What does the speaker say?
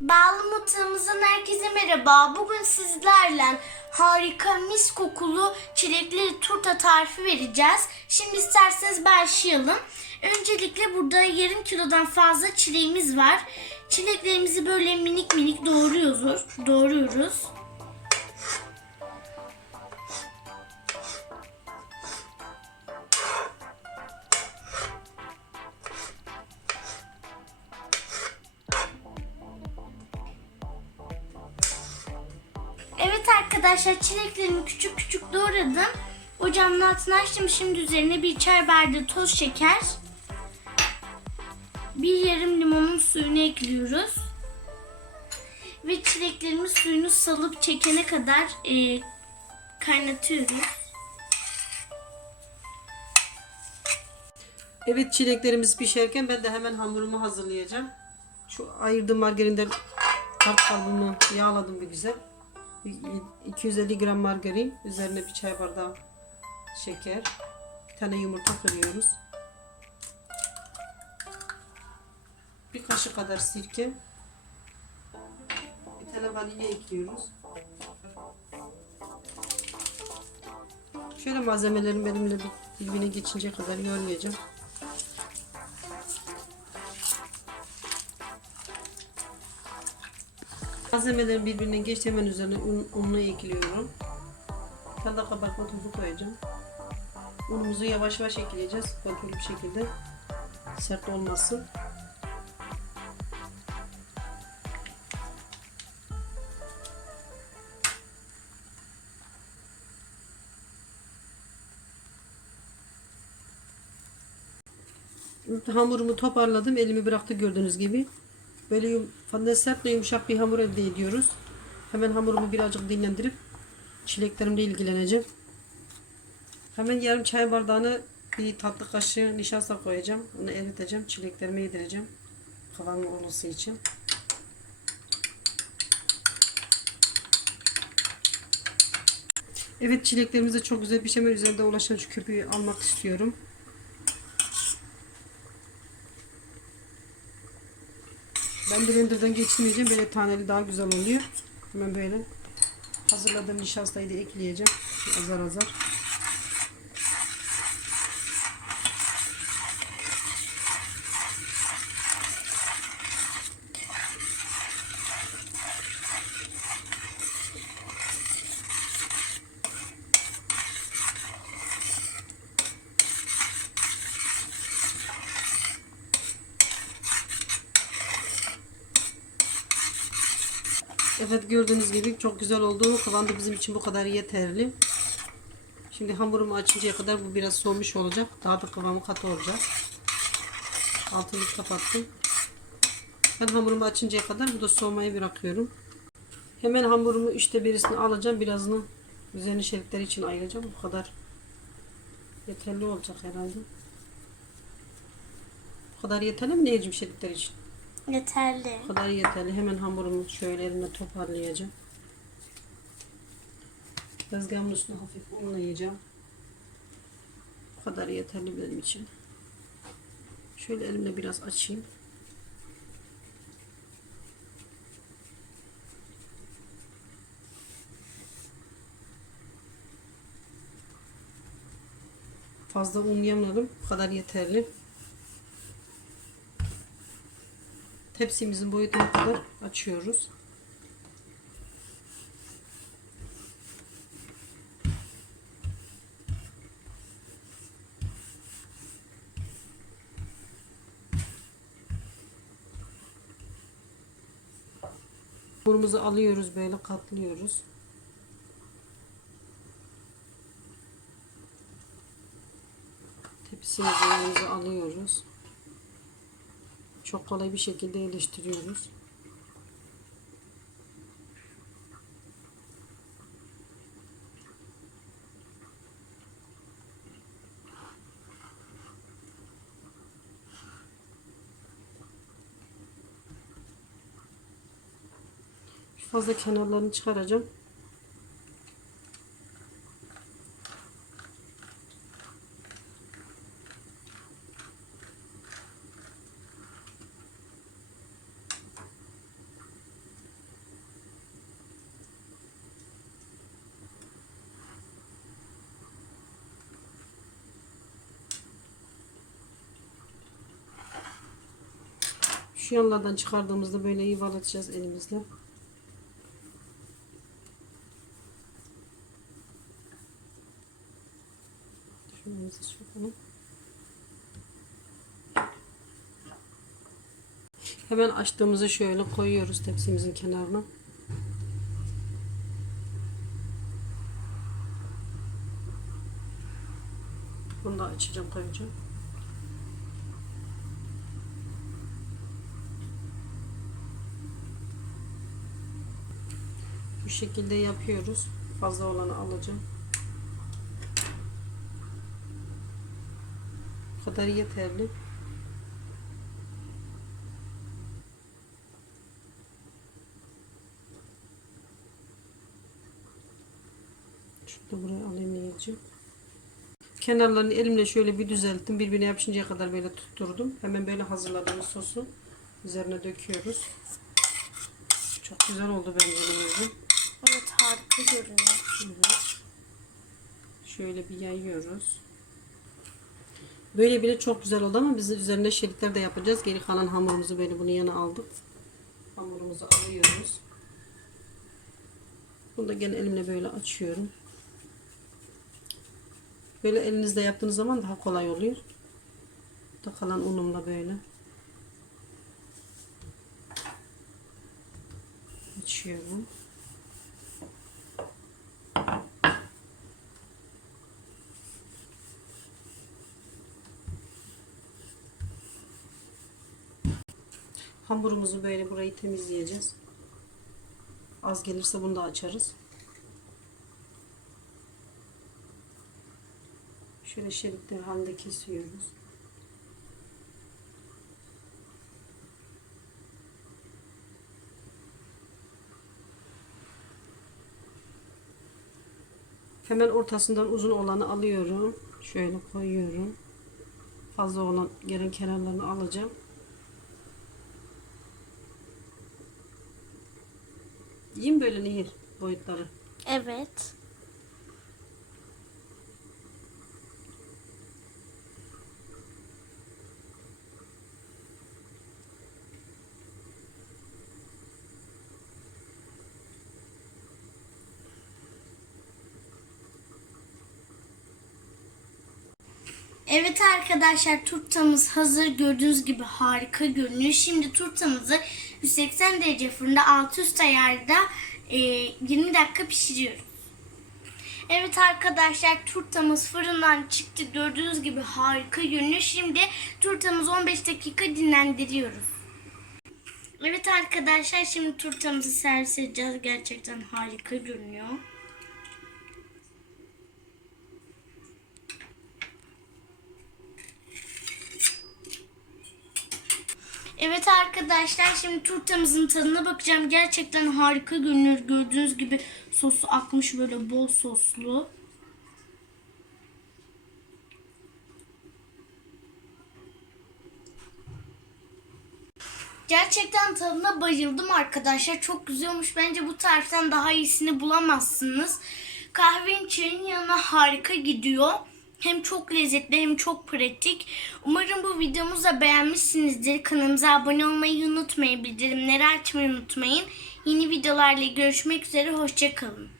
Bağlı mutfağımızdan herkese merhaba. Bugün sizlerle harika mis kokulu çilekli turta tarifi vereceğiz. Şimdi isterseniz başlayalım. Öncelikle burada yarım kilodan fazla çileğimiz var. Çileklerimizi böyle minik minik doğruyoruz. Doğruyoruz. Arkadaşlar çileklerimi küçük küçük doğradım. Ocağımın altını açtım. Şimdi üzerine bir çay bardağı toz şeker. Bir yarım limonun suyunu ekliyoruz. Ve çileklerimiz suyunu salıp çekene kadar e, kaynatıyoruz. Evet çileklerimiz pişerken ben de hemen hamurumu hazırlayacağım. Şu ayırdığım margarinden tart kalıbımı yağladım bir güzel. Bir- 250 gram margarin, üzerine bir çay bardağı şeker, bir tane yumurta kırıyoruz. Bir kaşık kadar sirke, bir tane vanilya ekliyoruz. Şöyle malzemelerim benimle bir birbirine geçince kadar yoğurlayacağım. Malzemelerin birbirine geçti hemen üzerine un, ununu ekliyorum. De kabartma tozu koyacağım. Unumuzu yavaş yavaş ekleyeceğiz. Kontrollü bir şekilde. Sert olmasın. Hamurumu toparladım. Elimi bıraktı gördüğünüz gibi. Böyle yum, sert ve yumuşak bir hamur elde ediyoruz. Hemen hamurumu birazcık dinlendirip çileklerimle ilgileneceğim. Hemen yarım çay bardağını bir tatlı kaşığı nişasta koyacağım. Onu eriteceğim. Çileklerime yedireceğim. Kıvamı olması için. Evet çileklerimiz çok güzel pişiyor. Üzerinde ulaşan şu köpüğü almak istiyorum. Ben blenderdan geçirmeyeceğim. Böyle taneli daha güzel oluyor. Hemen böyle hazırladığım nişastayı da ekleyeceğim. Azar azar. Evet gördüğünüz gibi çok güzel oldu. Kıvam da bizim için bu kadar yeterli. Şimdi hamurumu açıncaya kadar bu biraz soğumuş olacak. Daha da kıvamı katı olacak. Altını kapattım. Ben hamurumu açıncaya kadar bu da soğumayı bırakıyorum. Hemen hamurumu üçte birisini alacağım. Birazını üzerine şeritleri için ayıracağım. Bu kadar yeterli olacak herhalde. Bu kadar yeterli mi Nehir'cim şeritler için? Yeterli. Bu kadar yeterli. Hemen hamurumu şöyle elimle toparlayacağım. Tezgahımın üstüne hafif unlayacağım. Bu kadar yeterli benim için. Şöyle elimle biraz açayım. Fazla unlayamadım. Bu kadar yeterli. Tepsimizin boyutuna kadar açıyoruz. Hamurumuzu alıyoruz böyle katlıyoruz. Tepsimizi alıyoruz. Çok kolay bir şekilde yerleştiriyoruz. Şu fazla kenarlarını çıkaracağım. Şu yanlardan çıkardığımızda böyle yuvarlatacağız elimizle. Şunu sokalım. Hemen açtığımızı şöyle koyuyoruz tepsimizin kenarına. Bunu da açacağım koyacağım. Bu şekilde yapıyoruz. Fazla olanı alacağım. Bu kadar yeterli. Şunu buraya alayım yiyeceğim. Kenarlarını elimle şöyle bir düzelttim. Birbirine yapışıncaya kadar böyle tutturdum. Hemen böyle hazırladığımız sosu üzerine döküyoruz. Çok güzel oldu bence bu Evet harika görünüyor. Evet. Şöyle bir yayıyoruz. Böyle bile çok güzel oldu ama biz üzerine şeritler de yapacağız. Geri kalan hamurumuzu böyle bunun yana aldık. Hamurumuzu alıyoruz. Bunu da gene elimle böyle açıyorum. Böyle elinizde yaptığınız zaman daha kolay oluyor. Da kalan unumla böyle. Açıyorum. Hamurumuzu böyle burayı temizleyeceğiz. Az gelirse bunu da açarız. Şöyle şeritler halinde kesiyoruz. Hemen ortasından uzun olanı alıyorum. Şöyle koyuyorum. Fazla olan yerin kenarlarını alacağım. Yiyin böyle nehir boyutları. Evet. Evet arkadaşlar turtamız hazır. Gördüğünüz gibi harika görünüyor. Şimdi turtamızı 180 derece fırında alt üst ayarda e, 20 dakika pişiriyoruz. Evet arkadaşlar turtamız fırından çıktı. Gördüğünüz gibi harika görünüyor. Şimdi turtamızı 15 dakika dinlendiriyoruz. Evet arkadaşlar şimdi turtamızı servis edeceğiz. Gerçekten harika görünüyor. Evet arkadaşlar şimdi turtamızın tadına bakacağım. Gerçekten harika görünüyor. Gördüğünüz gibi sosu akmış böyle bol soslu. Gerçekten tadına bayıldım arkadaşlar. Çok güzel olmuş. Bence bu tariften daha iyisini bulamazsınız. Kahvenin çayın yanına harika gidiyor. Hem çok lezzetli hem çok pratik. Umarım bu videomuzu da beğenmişsinizdir. Kanalımıza abone olmayı unutmayın. Bildirimleri açmayı unutmayın. Yeni videolarla görüşmek üzere. Hoşçakalın.